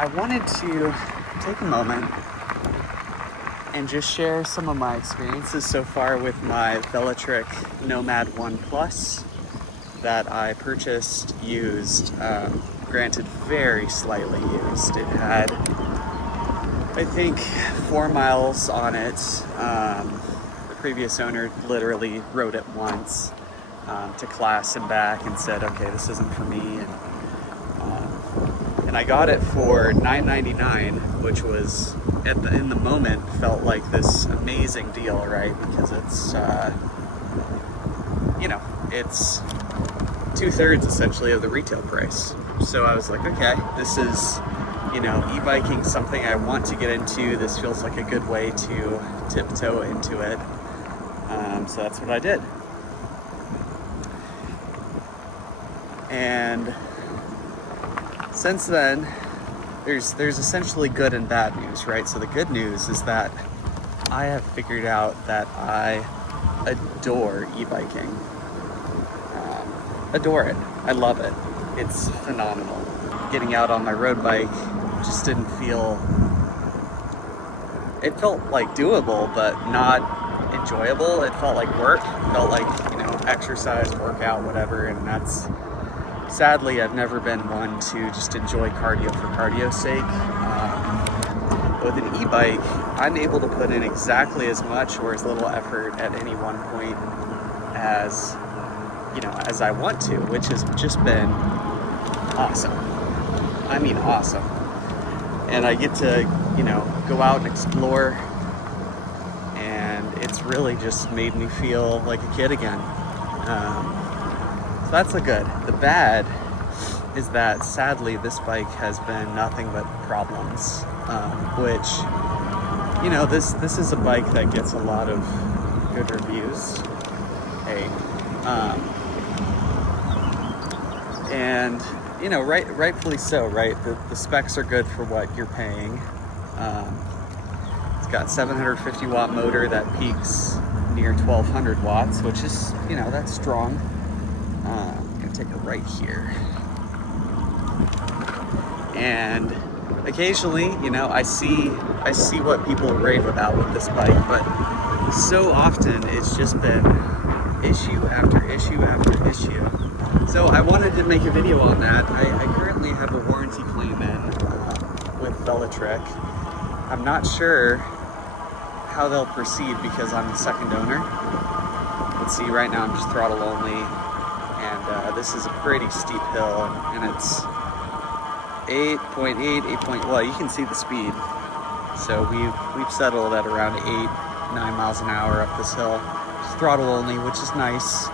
I wanted to take a moment and just share some of my experiences so far with my Velotric Nomad 1 Plus that I purchased used, granted very slightly used. It had, I think, 4 miles on it. The previous owner literally rode it once to class and back and said, okay, this isn't for me. And I got it for $9.99, which was in the moment felt like this amazing deal, right? Because it's it's 2/3 essentially of the retail price. So I was like, okay, this is, e-biking, something I want to get into. This feels like a good way to tiptoe into it. So that's what I did. And since then, there's essentially good and bad news, right? So the good news is that I have figured out that I adore e-biking. Adore it. I love it. It's phenomenal. Getting out on my road bike just didn't feel... It felt like doable, but not enjoyable. It felt like work. It felt like, exercise, workout, whatever, and that's... Sadly, I've never been one to just enjoy cardio for cardio's sake. With an e-bike, I'm able to put in exactly as much or as little effort at any one point as I want to, which has just been awesome. I mean, awesome. And I get to, go out and explore, and it's really just made me feel like a kid again. So that's the good. The bad is that sadly this bike has been nothing but problems, which, this is a bike that gets a lot of good reviews. Hey. And, rightfully so, right? The specs are good for what you're paying. It's got 750 watt motor that peaks near 1200 watts, which is, that's strong. I'm gonna take a right here. And occasionally, I see what people rave about with this bike, but so often it's just been issue after issue after issue. So I wanted to make a video on that. I currently have a warranty claim in with Velotric. I'm not sure how they'll proceed because I'm the second owner. Let's see, right now I'm just throttle only, and this is a pretty steep hill, and it's 8.8, well, you can see the speed. So we've settled at around 8-9 miles an hour up this hill. Just throttle only, which is nice,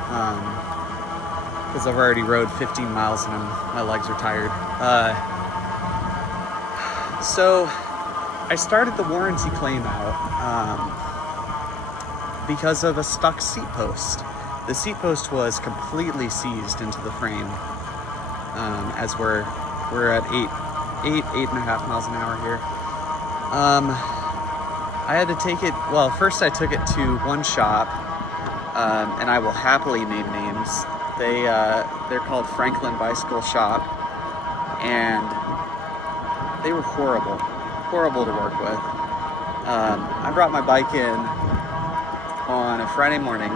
because I've already rode 15 miles and my legs are tired. So I started the warranty claim out because of a stuck seat post. The seat post was completely seized into the frame as we're at 8.5 miles an hour here. I had to take it, well, first I took it to one shop, and I will happily name names. They're called Franklin Bicycle Shop, and they were horrible to work with. I brought my bike in on a Friday morning,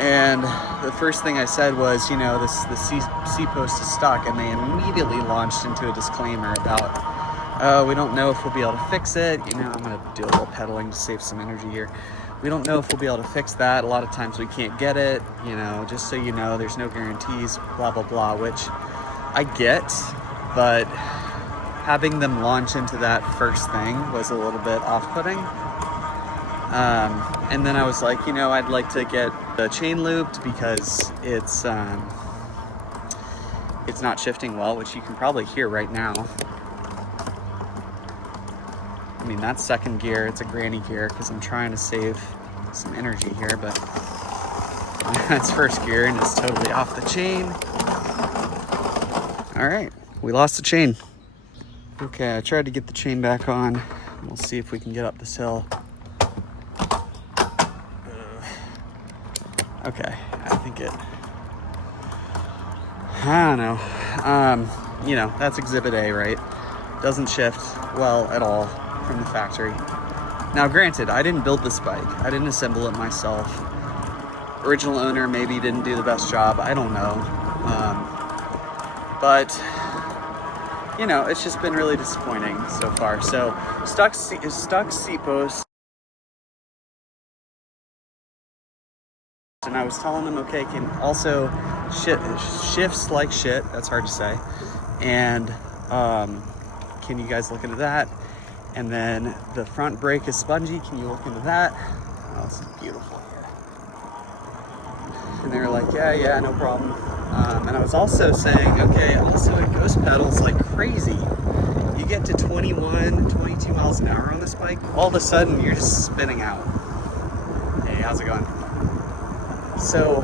and the first thing I said was, the seat post is stuck, and they immediately launched into a disclaimer about, we don't know if we'll be able to fix it. I'm gonna do a little pedaling to save some energy here. We don't know if we'll be able to fix that. A lot of times we can't get it, just so you know, there's no guarantees, blah, blah, blah, which I get, but having them launch into that first thing was a little bit off-putting. And then I was like, I'd like to get the chain looped because it's not shifting well, which you can probably hear right now. I mean, that's second gear. It's a granny gear because I'm trying to save some energy here, but that's first gear and it's totally off the chain. All right, we lost the chain. Okay, I tried to get the chain back on. We'll see if we can get up this hill. Okay, I don't know. you know, that's exhibit A, right? Doesn't shift well at all from the factory. Now, granted, I didn't build this bike. I didn't assemble it myself. Original owner maybe didn't do the best job. I don't know. But, you know, it's just been really disappointing so far. So, stuck seat post. And I was telling them, okay, can also shifts like shit. That's hard to say. And can you guys look into that? And then the front brake is spongy. Can you look into that? Oh, this is beautiful here. And they were like, yeah, no problem. And I was also saying, okay, also it ghost pedals like crazy. You get to 21, 22 miles an hour on this bike, all of a sudden you're just spinning out. Hey, how's it going? So,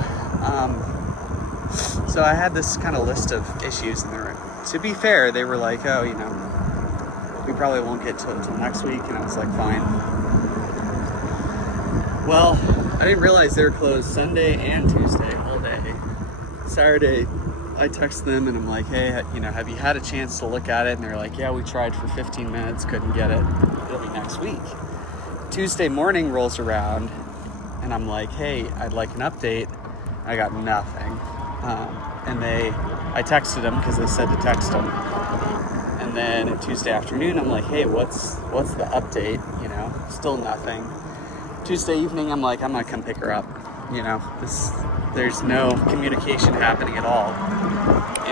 so I had this kind of list of issues, and to be fair, they were like, oh, you know, we probably won't get to it until next week, and I was like, fine. Well, I didn't realize they were closed Sunday and Tuesday, all day. Saturday, I text them, and I'm like, hey, you know, have you had a chance to look at it? And they're like, yeah, we tried for 15 minutes, couldn't get it. It'll be next week. Tuesday morning rolls around, and I'm like, hey, I'd like an update. I got nothing. And I texted them because they said to text them. And then Tuesday afternoon, I'm like, hey, what's the update? You know, still nothing. Tuesday evening, I'm like, I'm gonna come pick her up. You know, there's no communication happening at all.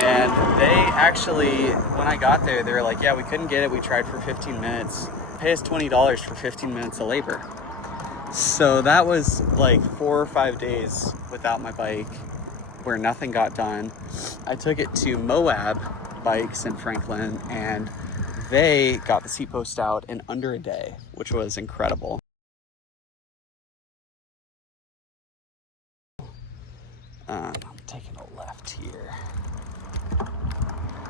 And they actually, when I got there, they were like, yeah, we couldn't get it. We tried for 15 minutes. Pay us $20 for 15 minutes of labor. So that was like 4 or 5 days without my bike, where nothing got done. I took it to Moab Bikes in Franklin, and they got the seat post out in under a day, which was incredible. I'm taking a left here.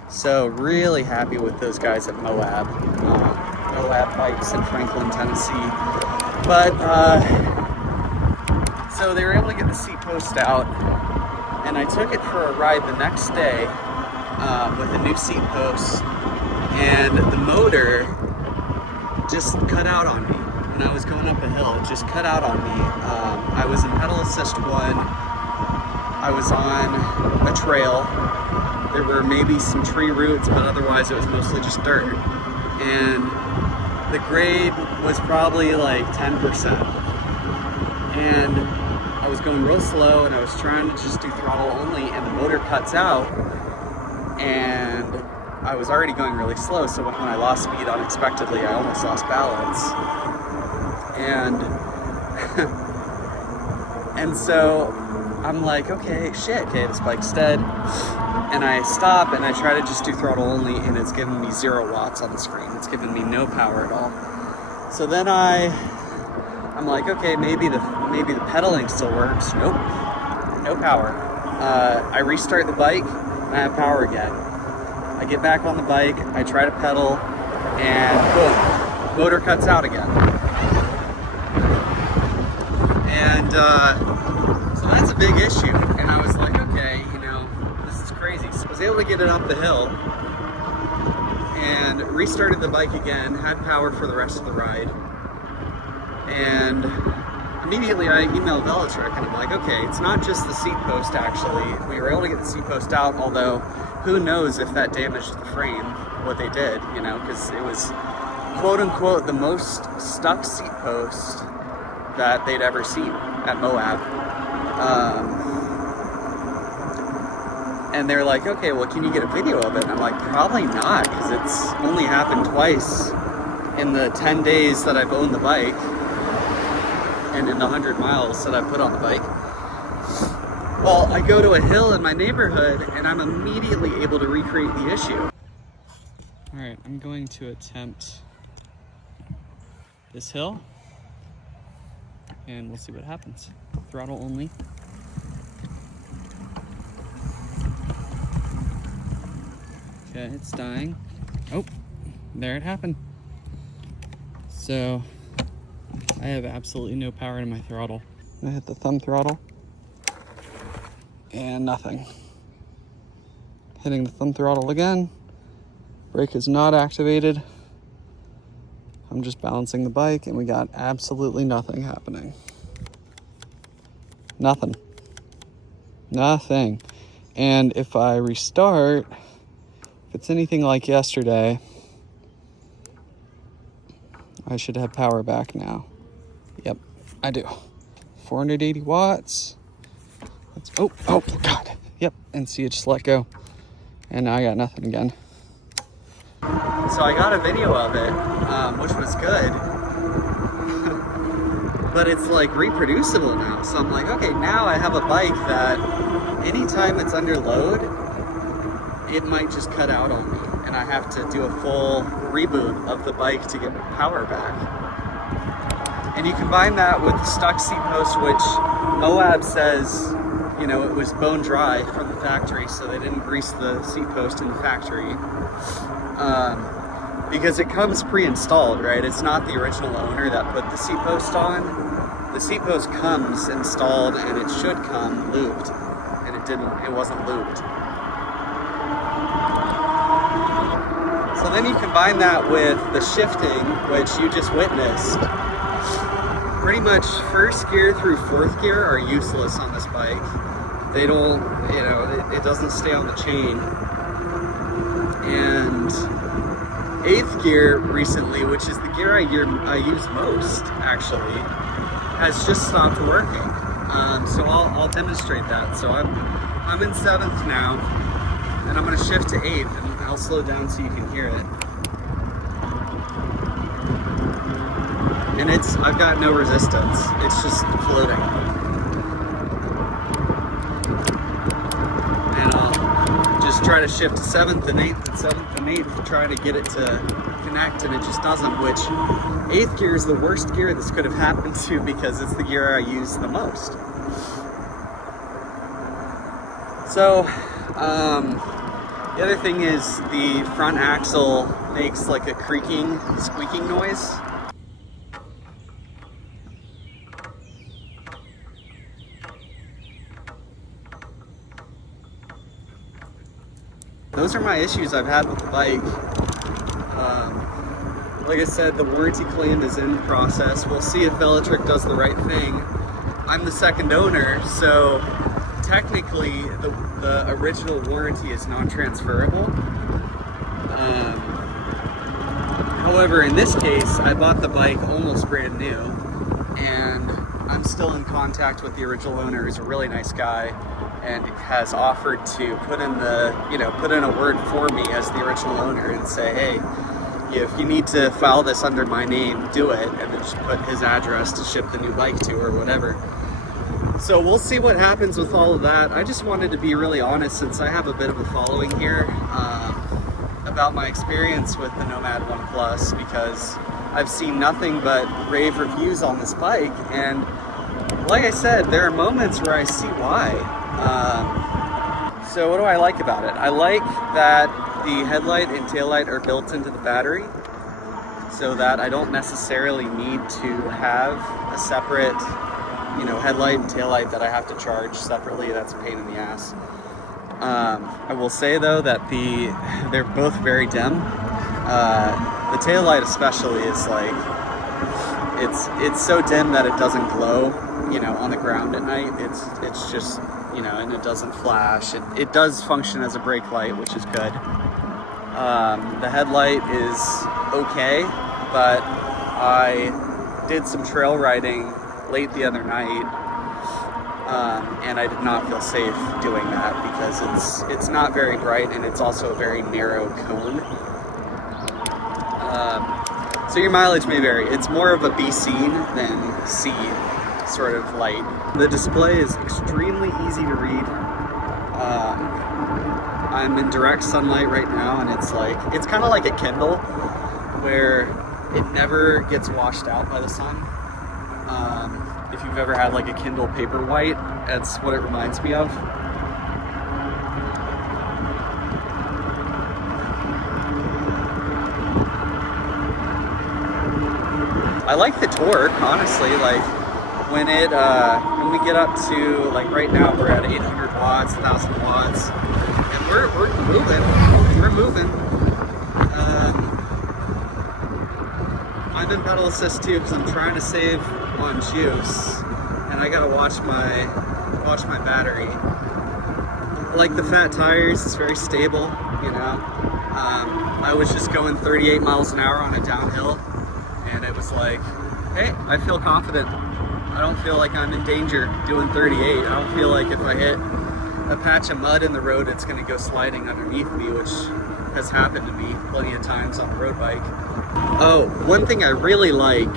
So really happy with those guys at Moab. Moab Bikes in Franklin, Tennessee. But, so they were able to get the seat post out, and I took it for a ride the next day with a new seat post, and the motor just cut out on me. When I was going up a hill, it just cut out on me. I was in pedal assist 1. I was on a trail. There were maybe some tree roots, but otherwise it was mostly just dirt. And the grade was probably like 10%. And I was going real slow, and I was trying to just do throttle only, and the motor cuts out, and I was already going really slow, so when I lost speed unexpectedly, I almost lost balance. And so I'm like, okay, this bike's dead. And I stop and I try to just do throttle only, and it's giving me 0 watts on the screen. It's giving me no power at all. So then I'm like, okay, maybe the pedaling still works. Nope, no power. I restart the bike and I have power again. I get back on the bike, I try to pedal, and boom, motor cuts out again. And so that's a big issue. And I was like, okay, you know, this is crazy. So I was able to get it up the hill and restarted the bike again, had power for the rest of the ride. And immediately I emailed Velotric, and I'm like, okay, it's not just the seat post actually. We were able to get the seat post out, although who knows if that damaged the frame, what they did, you know, because it was quote unquote the most stuck seat post that they'd ever seen at Moab. And they're like, okay, well, can you get a video of it? And I'm like, probably not, because it's only happened twice in the 10 days that I've owned the bike, and in the 100 miles that I put on the bike. Well, I go to a hill in my neighborhood, and I'm immediately able to recreate the issue. All right, I'm going to attempt this hill, and we'll see what happens. Throttle only. Okay, it's dying. Oh, there it happened. So I have absolutely no power in my throttle. I hit the thumb throttle and nothing. Hitting the thumb throttle again, Brake is not activated. I'm just balancing the bike and we got absolutely nothing happening. Nothing. Nothing. And if I restart, if it's anything like yesterday, I should have power back now. Yep, I do. 480 watts. Oh God. Yep, and see, it just let go. And now I got nothing again. So I got a video of it, which was good. But it's like reproducible now. So I'm like, okay, now I have a bike that anytime it's under load, it might just cut out on me. And I have to do a full reboot of the bike to get power back. And you combine that with the stuck seat post, which Moab says, you know, it was bone dry from the factory, so they didn't grease the seat post in the factory. Because it comes pre-installed, right? It's not the original owner that put the seat post on. The seat post comes installed and it should come lubed. And it wasn't lubed. So then you combine that with the shifting, which you just witnessed. Pretty much first gear through fourth gear are useless on this bike. They don't, you know, it doesn't stay on the chain. And eighth gear recently, which is the gear I use most, actually, has just stopped working. So I'll demonstrate that. So I'm in seventh now, and I'm gonna shift to eighth, and I'll slow down so you can hear it. And I've got no resistance. It's just floating. And I'll just try to shift to seventh and eighth and seventh and eighth to try to get it to connect, and it just doesn't, which eighth gear is the worst gear this could have happened to because it's the gear I use the most. So, the other thing is the front axle makes like a creaking, squeaking noise. Those are my issues I've had with the bike. Like I said, the warranty claim is in process. We'll see if Velotric does the right thing. I'm the second owner, so technically the original warranty is non-transferable. However, in this case, I bought the bike almost brand new, and I'm still in contact with the original owner, who's a really nice guy, and has offered to put in a word for me as the original owner and say, hey, if you need to file this under my name, do it, and then just put his address to ship the new bike to or whatever. So we'll see what happens with all of that. I just wanted to be really honest, since I have a bit of a following here, about my experience with the Nomad 1 Plus, because I've seen nothing but rave reviews on this bike, and like I said, there are moments where I see why. So what do I like about it? I like that the headlight and taillight are built into the battery, so that I don't necessarily need to have a separate, headlight and taillight that I have to charge separately. That's a pain in the ass. I will say though that they're both very dim. The taillight especially is like, it's so dim that it doesn't glow, on the ground at night. It's just, and it doesn't flash. It does function as a brake light, which is good. The headlight is okay, but I did some trail riding late the other night, and I did not feel safe doing that because it's not very bright, and it's also a very narrow cone. So your mileage may vary. It's more of a be seen than see sort of light. The display is extremely easy to read. I'm in direct sunlight right now, and it's kind of like a Kindle where it never gets washed out by the sun. If you've ever had like a Kindle Paperwhite, that's what it reminds me of. I like the torque, honestly. Like when we get up to, like right now we're at 800 watts, 1000 watts, and we're moving. pedal assist too because I'm trying to save on juice, and I gotta watch my battery. I like the fat tires, it's very stable, you know. I was just going 38 miles an hour on a downhill, and it was like, hey, I feel confident. I don't feel like I'm in danger doing 38. I don't feel like if I hit a patch of mud in the road, it's gonna go sliding underneath me, which has happened to me plenty of times on a road bike. Oh, one thing I really like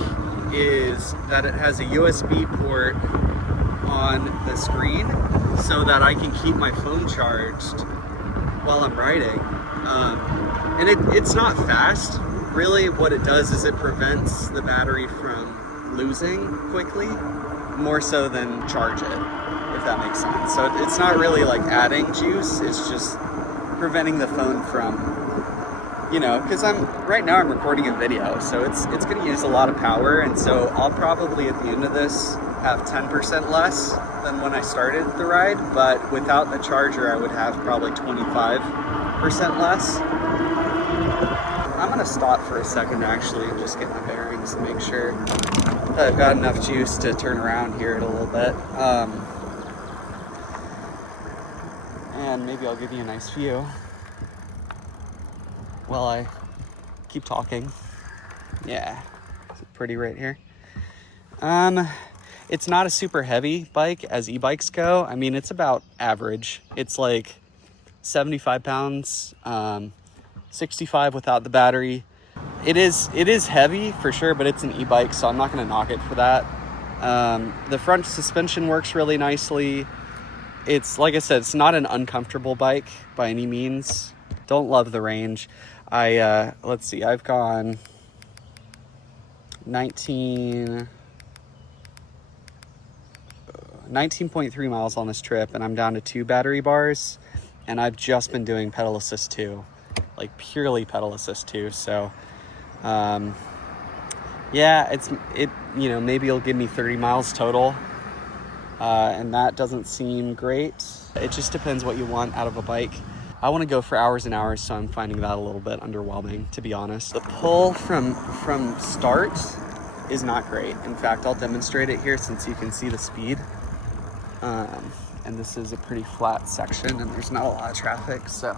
is that it has a USB port on the screen so that I can keep my phone charged while I'm riding. And it's not fast. Really what it does is it prevents the battery from losing quickly, more so than charge it, if that makes sense. So it's not really like adding juice, it's just preventing the phone from, you know, because right now I'm recording a video, so it's going to use a lot of power, and so I'll probably at the end of this have 10% less than when I started the ride, but without the charger I would have probably 25% less. I'm going to stop for a second actually and just get my bearings to make sure that I've got enough juice to turn around here in a little bit. And maybe I'll give you a nice view while I keep talking. Yeah, is it pretty right here? It's not a super heavy bike as e-bikes go. I mean, it's about average. It's like 75 pounds, 65 without the battery. It is heavy for sure, but it's an e-bike, so I'm not gonna knock it for that. The front suspension works really nicely. It's, like I said, it's not an uncomfortable bike by any means. Don't love the range. Let's see, I've gone 19.3 miles on this trip, and I'm down to 2 battery bars, and I've just been doing pedal assist 2, like purely pedal assist 2. So yeah, you know, maybe it'll give me 30 miles total, and that doesn't seem great. It just depends what you want out of a bike. I want to go for hours and hours, so I'm finding that a little bit underwhelming, to be honest. The pull from start is not great. In fact, I'll demonstrate it here since you can see the speed. And this is a pretty flat section and there's not a lot of traffic, so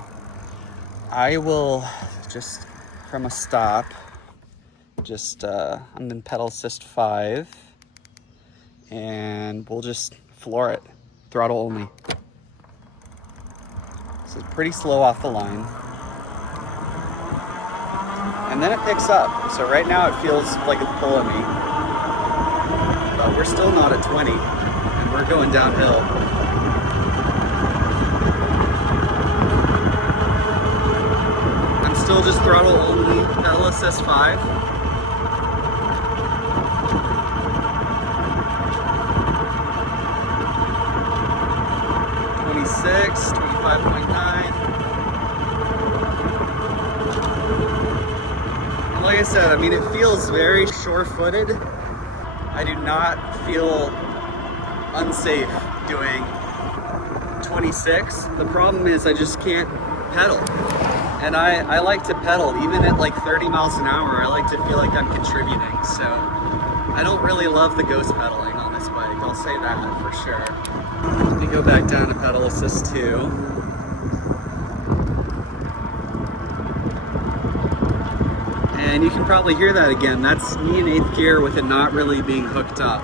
I will just, from a stop, I'm in pedal assist 5, and we'll just floor it, throttle only. So it's pretty slow off the line. And then it picks up. So right now it feels like it's pulling me. But we're still not at 20, and we're going downhill. I'm still just throttle only, pedal assist 5. .26, 25.9. Like I said, I mean, it feels very sure-footed. I do not feel unsafe doing 26. The problem is I just can't pedal. And I like to pedal, even at like 30 miles an hour, I like to feel like I'm contributing. So I don't really love the ghost pedaling on this bike, I'll say that for sure. Let me go back down to pedal assist 2. And you can probably hear that again. That's me in 8th gear with it not really being hooked up.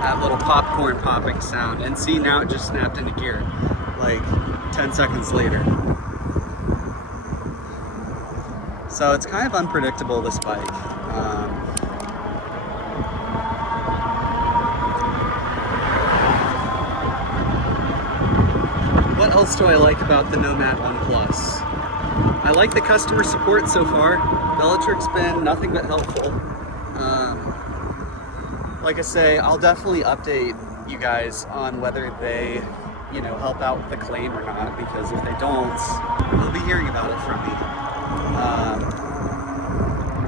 That little popcorn popping sound. And see, now it just snapped into gear, like 10 seconds later. So it's kind of unpredictable, this bike. What else do I like about the Nomad 1 Plus? I like the customer support so far. Velotric's been nothing but helpful. Like I say, I'll definitely update you guys on whether they, you know, help out with the claim or not, because if they don't, you'll be hearing about it from me.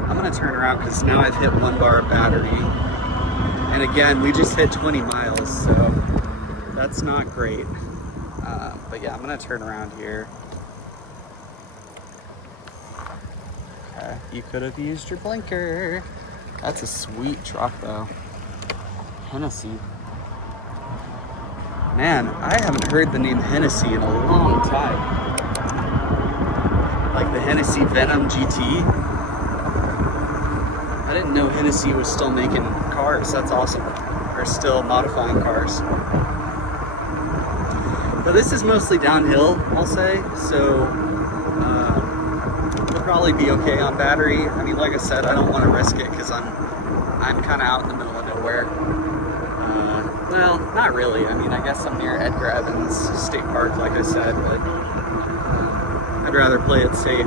I'm gonna turn around because now I've hit 1 bar of battery. And again, we just hit 20 miles, so that's not great. But yeah, I'm gonna turn around here. Okay. You could have used your blinker. That's a sweet truck though. Hennessy. Man, I haven't heard the name Hennessy in a long time. Like the Hennessy Venom GT. I didn't know Hennessy was still making cars. That's awesome. Or still modifying cars. But this is mostly downhill, I'll say. So it'll probably be okay on battery. I mean, like I said, I don't want to risk it because I'm kind of out in the middle of nowhere. Well, not really. I mean, I guess I'm near Edgar Evans State Park, like I said, but I'd rather play it safe.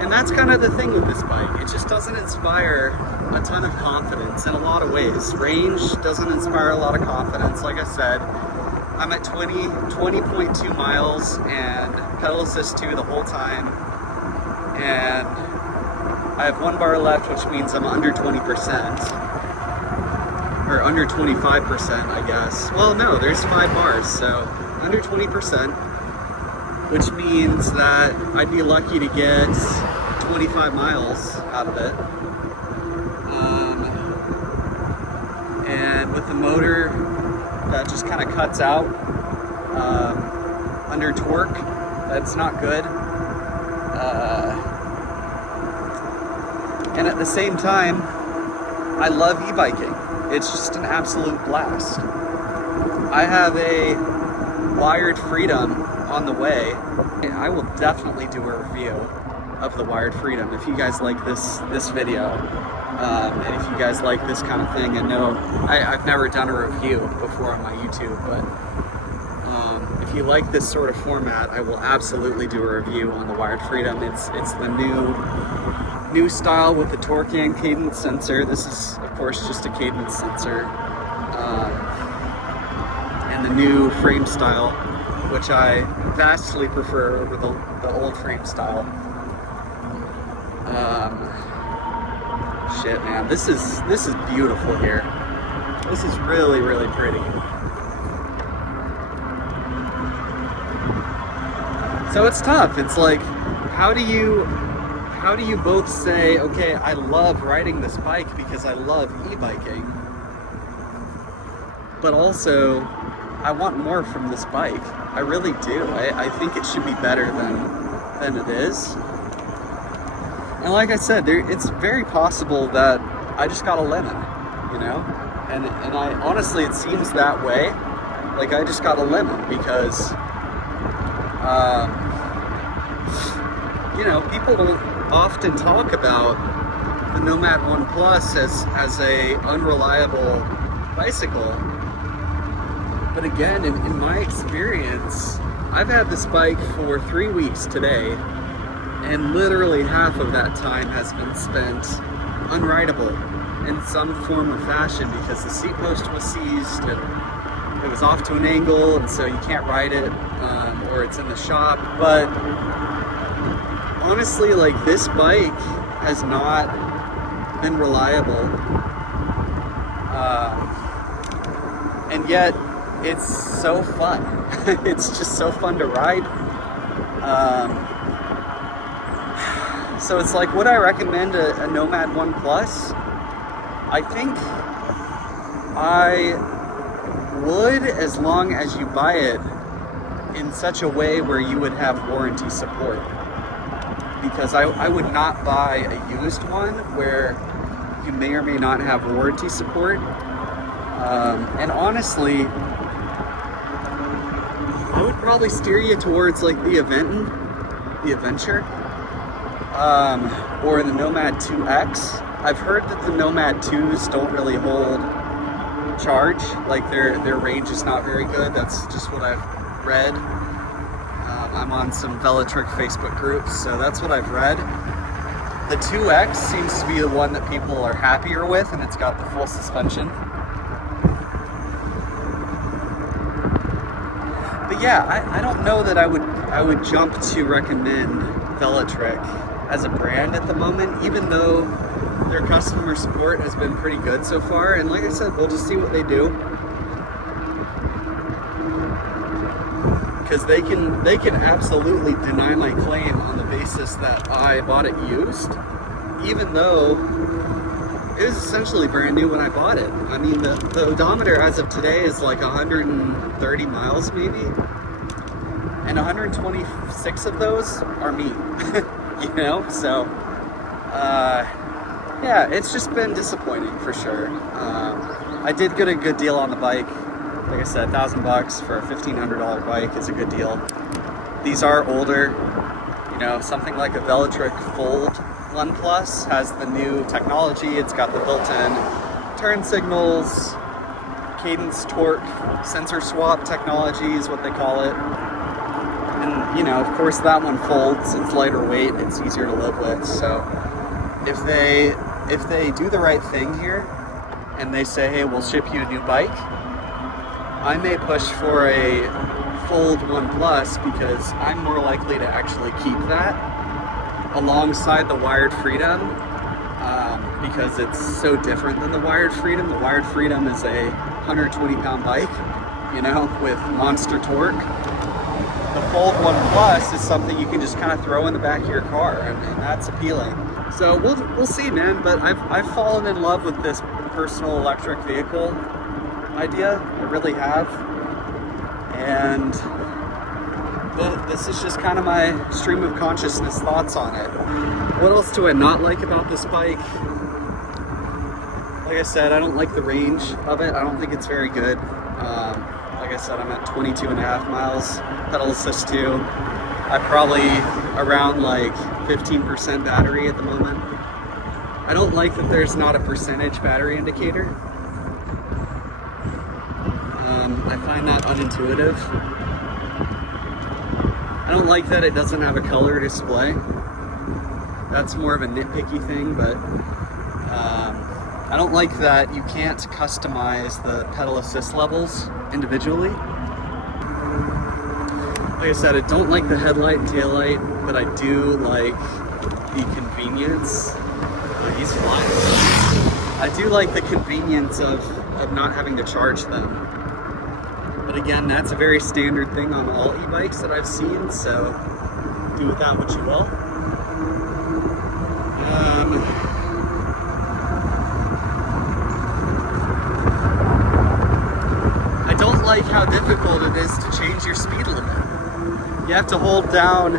And that's kind of the thing with this bike. It just doesn't inspire a ton of confidence in a lot of ways. Range doesn't inspire a lot of confidence. Like I said, I'm at 20.2 miles and pedal assist 2 the whole time. And I have 1 bar left, which means I'm under 20%. Or under 25%, I guess. Well, no, there's 5 bars, so under 20%, which means that I'd be lucky to get 25 miles out of it. And with the motor, that just kind of cuts out. Under torque, that's not good. And at the same time, I love e-biking. It's just an absolute blast. I have a Wired Freedom on the way. I will definitely do a review of the Wired Freedom if you guys like this video. And if you guys like this kind of thing. And no, I've never done a review before on my YouTube, but if you like this sort of format, I will absolutely do a review on the Wired Freedom. It's the new style with the torque and cadence sensor. This is, of course, just a cadence sensor. And the new frame style, which I vastly prefer over the old frame style. Shit, man, this is beautiful here. This is really, really pretty. So it's tough. It's like, how do you both say, okay, I love riding this bike because I love e-biking, but also I want more from this bike. I really do. I think it should be better than it is. And like I said, it's very possible that I just got a lemon, you know? And I honestly, it seems that way. Like I just got a lemon because, you know, people don't often talk about the Nomad 1 Plus as a unreliable bicycle. But again, in my experience, I've had this bike for 3 weeks today, and literally half of that time has been spent unrideable in some form or fashion because the seat post was seized and it was off to an angle, and so you can't ride it, or it's in the shop. But honestly, like, this bike has not been reliable, and yet it's so fun. It's just so fun to ride. So it's like, would I recommend a Nomad 1 Plus? I think I would, as long as you buy it in such a way where you would have warranty support. Because I would not buy a used one where you may or may not have warranty support. And honestly, I would probably steer you towards like the Adventure, or the Nomad 2X. I've heard that the Nomad 2s don't really hold charge, like their range is not very good. That's just what I've read. I'm on some Velotric Facebook groups, so that's what I've read. The 2X seems to be the one that people are happier with, and it's got the full suspension. But yeah, I don't know that I would jump to recommend Velotric as a brand at the moment, even though their customer support has been pretty good so far. And like I said, we'll just see what they do. Because they can absolutely deny my claim on the basis that I bought it used, even though it was essentially brand new when I bought it. I mean, the odometer as of today is like 130 miles maybe, and 126 of those are me. You know, so yeah, it's just been disappointing for sure. I did get a good deal on the bike. Like I said, $1,000 for a $1,500 bike is a good deal. These are older. You know, something like a Velotric Fold 1 Plus has the new technology. It's got the built-in turn signals, cadence torque, sensor swap technology is what they call it. And, you know, of course that one folds. It's lighter weight. It's easier to live with. So if they do the right thing here and they say, hey, we'll ship you a new bike, I may push for a Fold 1 Plus because I'm more likely to actually keep that alongside the Wired Freedom, because it's so different than the Wired Freedom. The Wired Freedom is a 120-pound bike, you know, with monster torque. The Fold 1 Plus is something you can just kind of throw in the back of your car, and that's appealing. So we'll see, man. But I've fallen in love with this personal electric vehicle idea. I really have. And this is just kind of my stream of consciousness thoughts on it. What else do I not like about this bike? Like I said, I don't like the range of it. I don't think it's very good. Like I said, I'm at 22.5 miles, pedal assist 2. I'm probably around like 15% battery at the moment. I don't like that there's not a percentage battery indicator. I find that unintuitive. I don't like that it doesn't have a color display. That's more of a nitpicky thing, but I don't like that you can't customize the pedal assist levels individually. Like I said, I don't like the headlight and taillight, but I do like the convenience. Oh, he's flying. I do like the convenience of not having to charge them. But again, that's a very standard thing on all e-bikes that I've seen, so do with that what you will. I don't like how difficult it is to change your speed limit. You have to hold down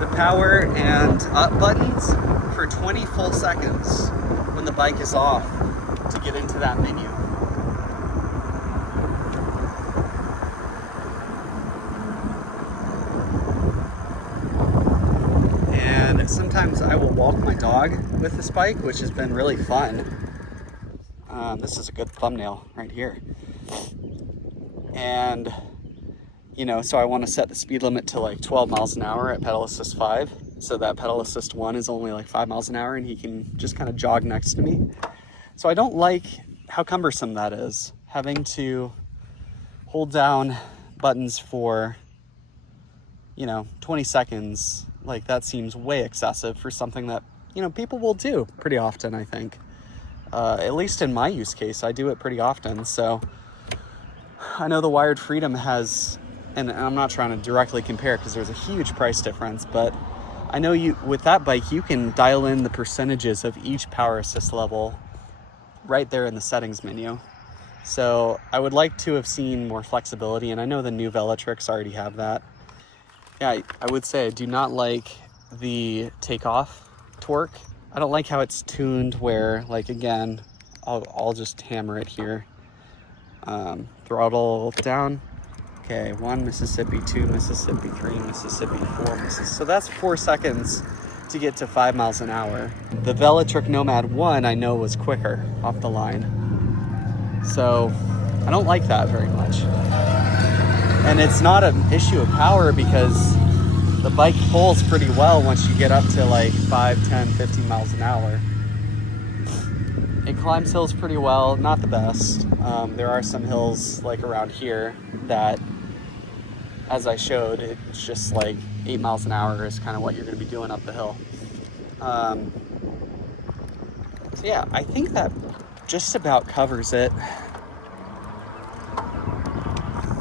the power and up buttons for 20 full seconds when the bike is off to get into that menu. Sometimes I will walk my dog with this bike, which has been really fun. This is a good thumbnail right here. And, you know, so I want to set the speed limit to like 12 miles an hour at pedal assist 5. So that pedal assist 1 is only like 5 miles an hour and he can just kind of jog next to me. So I don't like how cumbersome that is, having to hold down buttons for, you know, 20 seconds. Like, that seems way excessive for something that, you know, people will do pretty often, I think. At least in my use case, I do it pretty often. So I know the Wired Freedom has, and I'm not trying to directly compare because there's a huge price difference, but I know with that bike, you can dial in the percentages of each power assist level right there in the settings menu. So I would like to have seen more flexibility, and I know the new Velotrics already have that. Yeah, I would say I do not like the takeoff torque. I don't like how it's tuned where, like, again, I'll just hammer it here. Throttle down. Okay, 1 Mississippi, 2 Mississippi, 3 Mississippi, 4 Mississippi. So that's 4 seconds to get to 5 miles an hour. The Velotric Nomad 1 I know was quicker off the line. So I don't like that very much. And it's not an issue of power because the bike pulls pretty well once you get up to like 5, 10, 15 miles an hour. It climbs hills pretty well, not the best. There are some hills like around here that, as I showed, it's just like 8 miles an hour is kind of what you're going to be doing up the hill. So yeah, I think that just about covers it.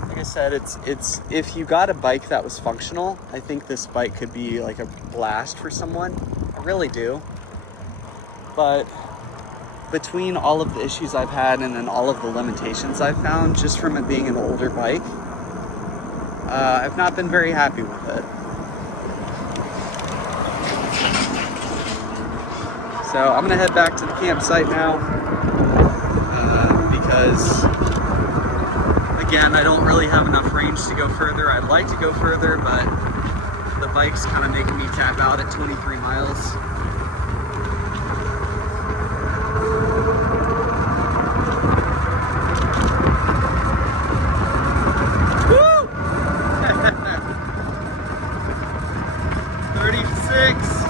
Like I said, it's if you got a bike that was functional, I think this bike could be like a blast for someone. I really do. but between all of the issues I've had and then all of the limitations I've found just from it being an older bike, I've not been very happy with it. So I'm gonna head back to the campsite now because, again, I don't really have enough range to go further. I'd like to go further, but the bike's kind of making me tap out at 23 miles. Woo! 36.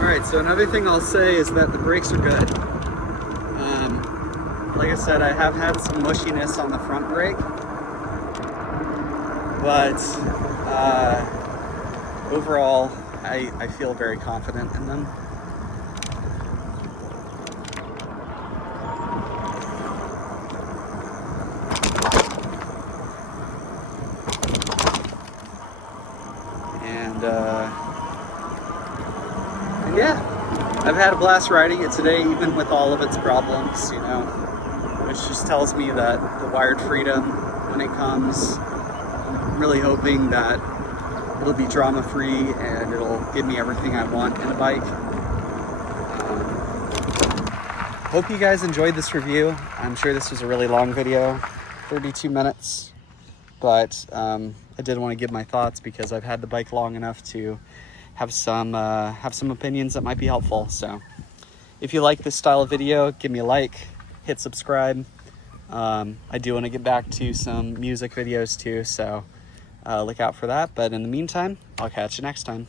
Alright, so another thing I'll say is that the brakes are good. Like I said, I have had some mushiness on the front brake, but overall, I feel very confident in them. And yeah, I've had a blast riding it today, even with all of its problems, you know, which just tells me that the wired freedom, when it comes, I'm really hoping that it'll be drama-free and it'll give me everything I want in a bike. Hope you guys enjoyed this review. I'm sure this was a really long video, 32 minutes, but I did want to give my thoughts because I've had the bike long enough to have some opinions that might be helpful. So if you like this style of video, give me a like, hit subscribe. I do want to get back to some music videos too, so look out for that. But in the meantime, I'll catch you next time.